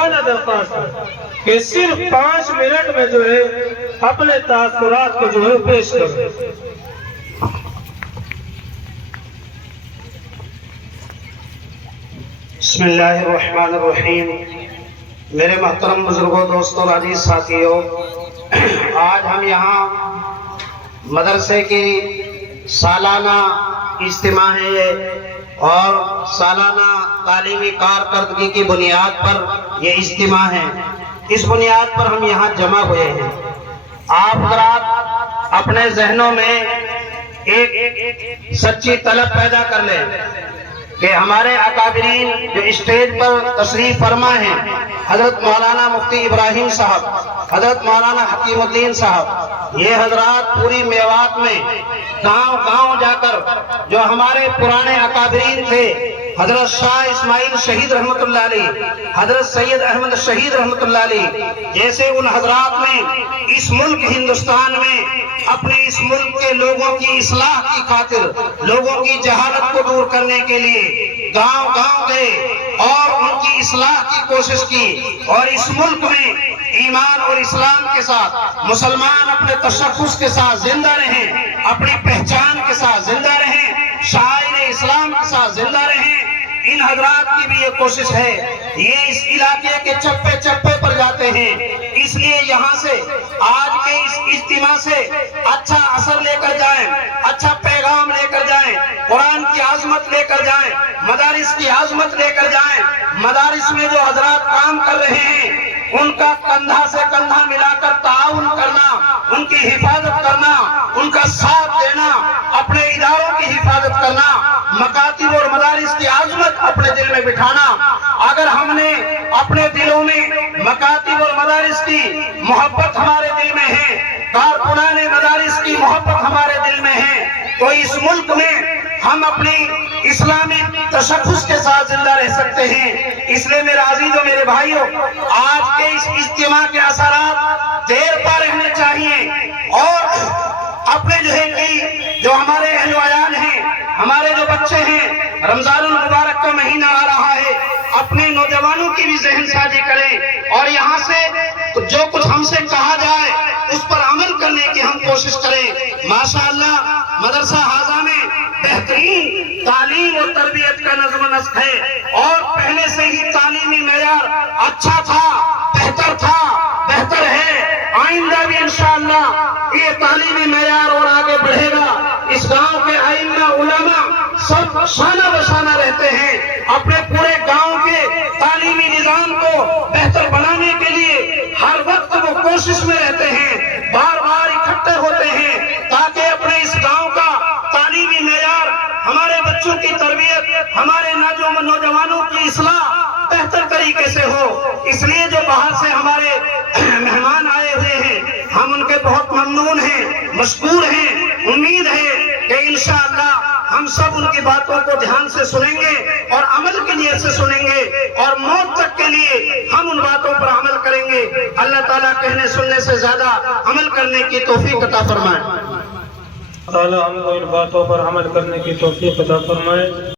مؤدبانہ درخواست ہے کہ صرف 5 منٹ میں جو ہے اپنے تاثرات کو جو ہے پیش کریں۔ بسم اللہ الرحمن الرحیم۔ میرے محترم بزرگوں، دوستوں، عزیز ساتھیوں، آج ہم یہاں مدرسے کی سالانہ اجتماع ہے یہ، اور سالانہ تعلیمی کارکردگی کی بنیاد پر یہ اجتماع ہے۔ اس بنیاد پر ہم یہاں جمع ہوئے ہیں۔ آپ حضرات اپنے ذہنوں میں ایک سچی طلب پیدا کر لیں کہ ہمارے اکابرین جو اسٹیج پر تشریف فرما ہیں، حضرت مولانا مفتی ابراہیم صاحب، حضرت مولانا حکیم الدین صاحب، یہ حضرات پوری میوات میں گاؤں گاؤں جا کر جو ہمارے پرانے اکابرین تھے، حضرت شاہ اسماعیل شہید رحمت اللہ علیہ، حضرت سید احمد شہید رحمت اللہ علیہ جیسے ان حضرات نے اس ملک ہندوستان میں اپنے اس ملک کے لوگوں کی اصلاح کی خاطر، لوگوں کی جہالت کو دور کرنے کے لیے گاؤں گاؤں گئے اور ان کی اصلاح کی کوشش کی، اور اس ملک میں ایمان اور اسلام کے ساتھ مسلمان اپنے تشخص کے ساتھ زندہ رہیں، اپنی پہچان کے ساتھ زندہ رہیں، شاعر اسلام کے ساتھ زندہ رہیں۔ ان حضرات کی بھی یہ کوشش ہے، یہ اس علاقے کے چپے چپے پر جاتے ہیں، اس لیے یہاں سے آج کے اس اجتماع سے اچھا اثر لے کر جائیں، اچھا پیغام لے کر جائیں، قرآن کی عظمت لے کر جائیں، مدارس کی عظمت لے کر جائیں۔ مدارس میں جو حضرات کام کر رہے ہیں ان کا کندھا سے کندھا ملا کر تعاون کرنا، ان کی حفاظت کرنا، ان کا ساتھ دینا، اپنے اداروں کی حفاظت کرنا، مکاتب اور مدارس کی عظمت اپنے دل میں بٹھانا۔ اگر ہم نے اپنے دلوں میں مکاتب اور مدارس کی محبت ہمارے دل میں ہے، کارکنان مدارس کی محبت ہمارے دل میں ہے، تو اس ملک میں ہم اپنی اسلامی تشخص کے ساتھ زندہ رہ سکتے ہیں۔ اس لیے میرے عزیزوں، میرے بھائیوں، آج کے اس اجتماع کے اثرات دیر پا رہنے چاہیے، اور اپنے جو ہے کہ جو ہمارے اہل و عیال ہیں، ہمارے جو بچے ہیں، رمضان المبارک کا مہینہ آ رہا ہے، اپنے نوجوانوں کی بھی ذہن سازی کریں، اور یہاں سے جو کچھ ہم سے کہا جائے اس پر عمل کرنے کی ہم کوشش کریں۔ ماشاءاللہ مدرسہ حاضہ میں بہترین تعلیم اور تربیت کا نظم و نسق ہے، اور پہلے سے ہی تعلیمی معیار اچھا تھا، بہتر ہے۔ آئندہ بھی انشاءاللہ یہ تعلیمی معیار اور آگے بڑھے گا۔ اس گاؤں کے ائمہ علماء سب شانہ بشانہ رہتے ہیں، اپنے پورے گاؤں کے تعلیمی نظام کو بہتر بنانے کے لیے ہر وقت وہ کوشش میں رہتے ہیں، بار بار اکٹھے ہوتے ہیں تاکہ اپنے اس گاؤں کا تعلیمی معیار، ہمارے بچوں کی تربیت، ہمارے نوجوانوں کی اصلاح بہتر طریقے سے ہو۔ اس لیے جو باہر سے ہمارے مہمان آئے ہوئے ہیں، ہم ان کے بہت ممنون ہیں، مشکور ہیں۔ امید ہے کہ انشاءاللہ ہم سب ان کی باتوں کو دھیان سے سنیں گے اور عمل کی نیت سے سنیں گے، اور موت تک کے لیے ہم ان باتوں پر عمل کریں گے۔ اللہ تعالیٰ کہنے سننے سے زیادہ عمل کرنے کی توفیق عطا فرمائے۔ تعالیٰ ہم کو ان باتوں پر عمل کرنے کی توفیق عطا فرمائے۔